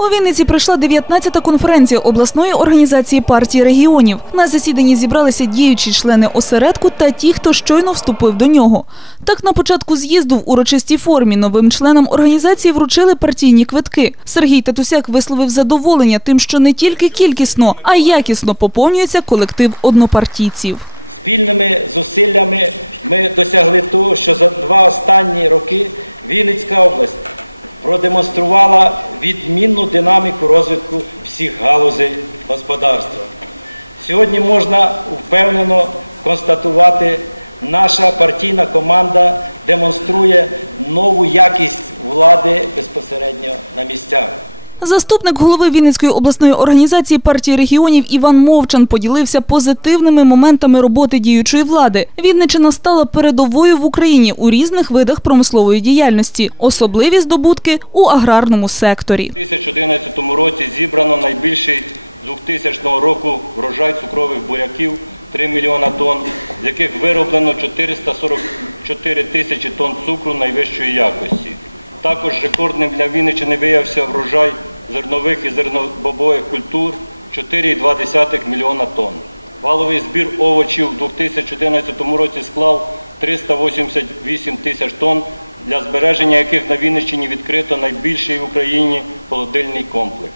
У Вінниці пройшла 19-та конференція обласної організації партії регіонів. На засіданні зібралися діючі члени осередку та ті, хто щойно вступив до нього. Так, на початку з'їзду в урочистій формі новим членам організації вручили партійні квитки. Сергій Татусяк висловив задоволення тим, що не тільки кількісно, а й якісно поповнюється колектив однопартійців. Спільними зусиллями ми досягли того, що за два останні роки Вінницька область продемонструвала відмінну динаміку розвитку всіх галузей господарства. Сьогодні можна впевнено констатувати, наша партійна команда демонструє нову якість влади безпосередньо на місцях. Заступник голови Вінницької обласної організації партії регіонів Іван Мовчан поділився позитивними моментами роботи діючої влади. Вінниччина стала передовою в Україні у різних видах промислової діяльності, особливі здобутки у аграрному секторі. У 2011 році зібрано найбільший 2000 року врожай цукрових буряків 3 мільйона тонн, з яких вироблено 444 тисячі тонн цукру найвищої якості. Також рекордним для Вінниччини виявився врожай зернових і зернобобових культур 4,2 мільйона тонн. Валовий збір овочів у 2011 році склав 388 тисяч тонн, для збереження яких на Вінниччині відкрито найбільший в Україні холодильний комплекс.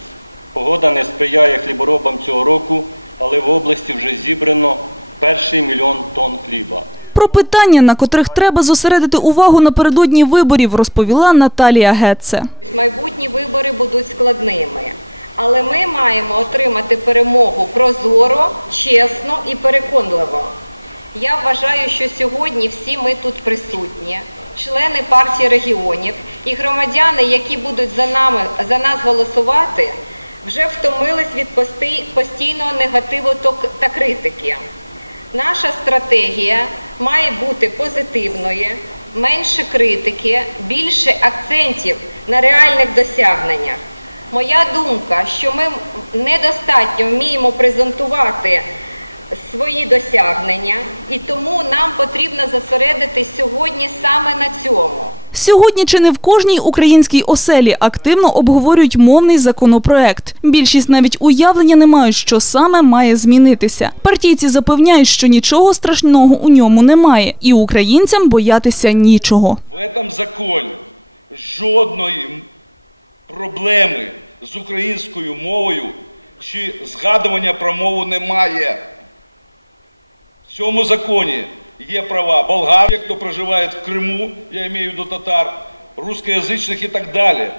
Погода не сприяє хліборобам цього року, але в області вже зібрано перший мільйон тонн хліба. Про питання, на котрих треба зосередити увагу напередодні виборів, розповіла Наталія Гетце. Майбутні вибори будуть складними, але ми маємо отримати перемогу прозоро, чесно і переконливо. Я вважаю, що сьогодні всі ми тут присутні, члени партії регіонів і громадяни, які будуть за нами за нас голосувати, вже втомились від постійного негативу та критики. Наша стратегія має бути позитивною, менше критики, більше акцентів на реальних досягненнях. Моя думка, що ми недостатньо вміємо презентувати свої досягнення, і тому нам потрібно зосередитись сьогодні саме на цьому. Сьогодні чи не в кожній українській оселі активно обговорюють мовний законопроект. Більшість навіть уявлення не мають, що саме має змінитися. Партійці запевняють, що нічого страшного у ньому немає, і українцям боятися нічого. В этом законі жодної проблеми з українською мовою чи згадування про мову немає. В цьому законі є права болгар, хто проживає в Криму, я маю в виду татар, русскоязичних і так далі.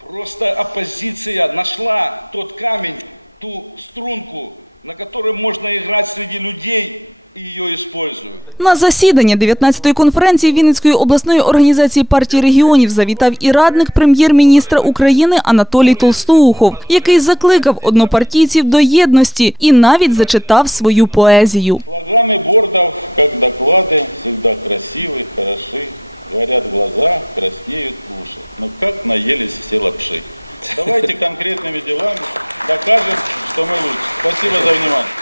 Просто оппозиция нашла тот камень, ту струнку, на которой можно играть среди людей и ее используют. На засідання 19-ї конференції Вінницької обласної організації партії регіонів завітав і радник прем'єр-міністра України Анатолій Толстоухов, який закликав однопартійців до єдності і навіть зачитав свою поезію. Слоганы бордов, как доклады, всегда красивы, хороши. Горят глаза, краснеют уши. Но как наелись все лапши. Давайте конкретными делами докажем, что мы лучше. Спасибо за внимание.